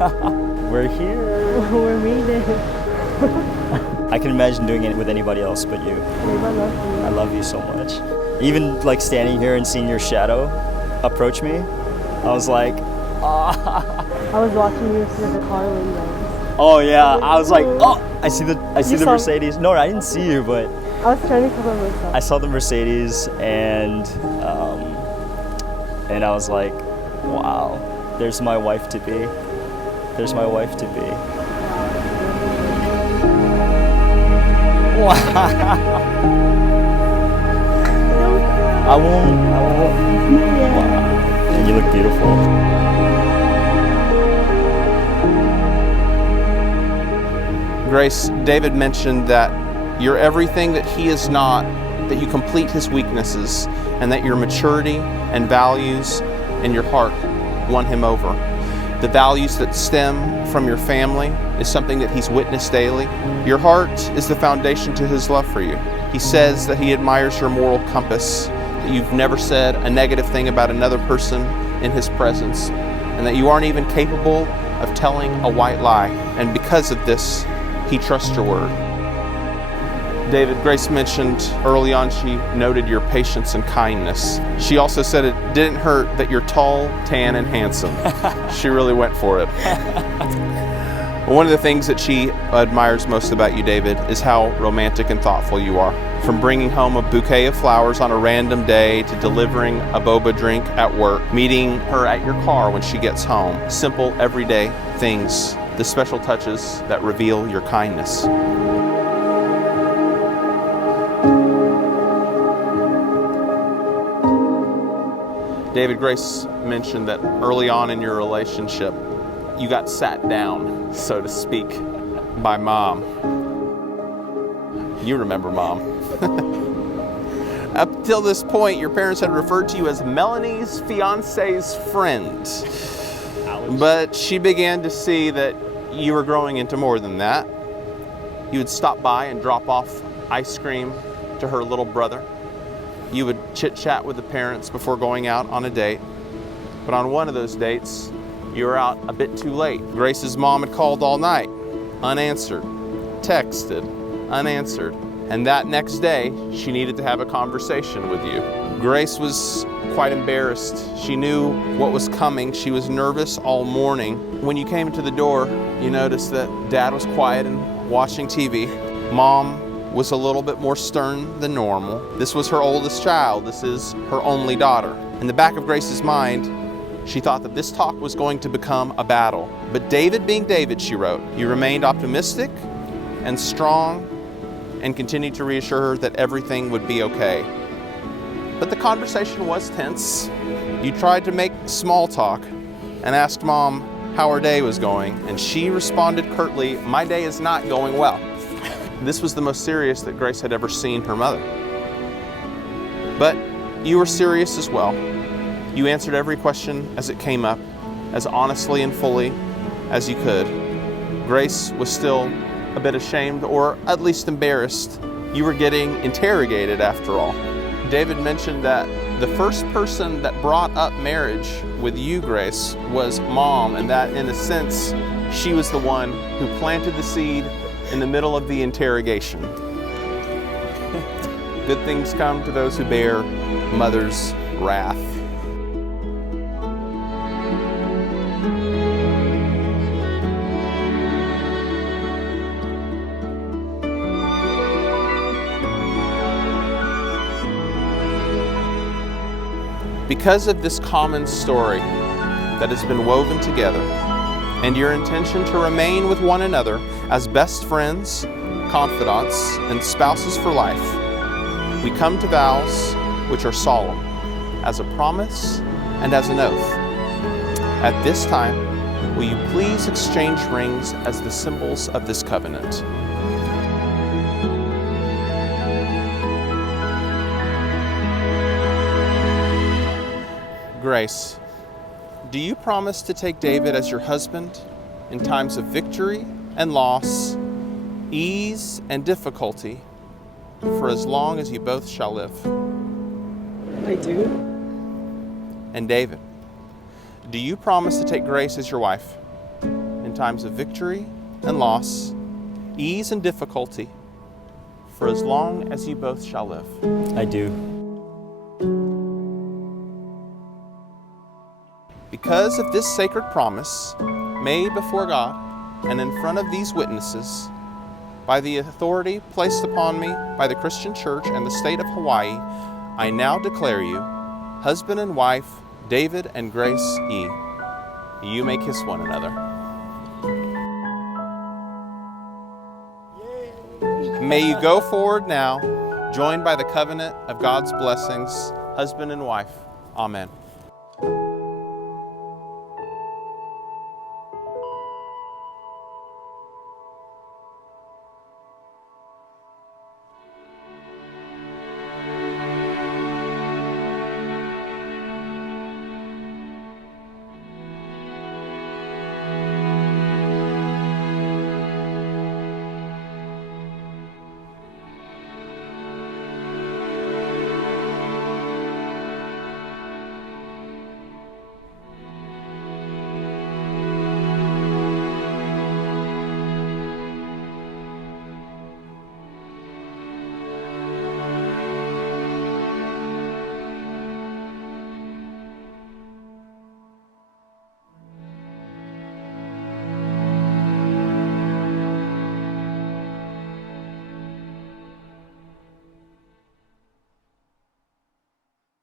We're here. We're made it. I can imagine doing it with anybody else but you. Babe, I love you. I love you so much. Even like standing here and seeing your shadow approach me, I was like, ah. I was watching you through the car windows. Oh yeah, I was like, oh, I see the Mercedes. No, I didn't see you, but I was trying to cover myself. I saw the Mercedes, and I was like, wow, there's my wife to be. There's my wife to be. Wow. I won't. Wow. You look beautiful. Grace, David mentioned that you're everything that he is not, that you complete his weaknesses, and that your maturity and values and your heart won him over. The values that stem from your family is something that he's witnessed daily. Your heart is the foundation to his love for you. He says that he admires your moral compass, that you've never said a negative thing about another person in his presence, and that you aren't even capable of telling a white lie. And because of this, he trusts your word. David, Grace mentioned early on she noted your patience and kindness. She also said it didn't hurt that you're tall, tan, and handsome. She really went for it. One of the things that she admires most about you, David, is how romantic and thoughtful you are. From bringing home a bouquet of flowers on a random day to delivering a boba drink at work, meeting her at your car when she gets home. Simple, everyday things, the special touches that reveal your kindness. David, Grace mentioned that early on in your relationship, you got sat down, so to speak, by Mom. You remember Mom. Up till this point, your parents had referred to you as Melanie's fiance's friend. Ouch. But she began to see that you were growing into more than that. You would stop by and drop off ice cream to her little brother. You would chit-chat with the parents before going out on a date. But on one of those dates, you were out a bit too late. Grace's mom had called all night, unanswered, texted, unanswered. And that next day, she needed to have a conversation with you. Grace was quite embarrassed. She knew what was coming. She was nervous all morning. When you came to the door, you noticed that Dad was quiet and watching TV. Mom was a little bit more stern than normal. This was her oldest child. This is her only daughter. In the back of Grace's mind, she thought that this talk was going to become a battle. But David being David, she wrote, you remained optimistic and strong and continued to reassure her that everything would be okay. But the conversation was tense. You tried to make small talk and asked Mom how her day was going, and she responded curtly, my day is not going well. This was the most serious that Grace had ever seen her mother. But you were serious as well. You answered every question as it came up, as honestly and fully as you could. Grace was still a bit ashamed, or at least embarrassed. You were getting interrogated after all. David mentioned that the first person that brought up marriage with you, Grace, was Mom, and that in a sense, she was the one who planted the seed in the middle of the interrogation. Good things come to those who bear mother's wrath. Because of this common story that has been woven together, and your intention to remain with one another as best friends, confidants, and spouses for life, we come to vows which are solemn, as a promise and as an oath. At this time, will you please exchange rings as the symbols of this covenant? Grace, do you promise to take David as your husband in times of victory and loss, ease and difficulty, for as long as you both shall live? I do. And David, do you promise to take Grace as your wife times of victory and loss, ease and difficulty, for as long as you both shall live. I do. Because of this sacred promise made before God and in front of these witnesses, by the authority placed upon me by the Christian Church and the state of Hawaii, I now declare you husband and wife, David and Grace E. You may kiss one another. May you go forward now, joined by the covenant of God's blessings, husband and wife. Amen.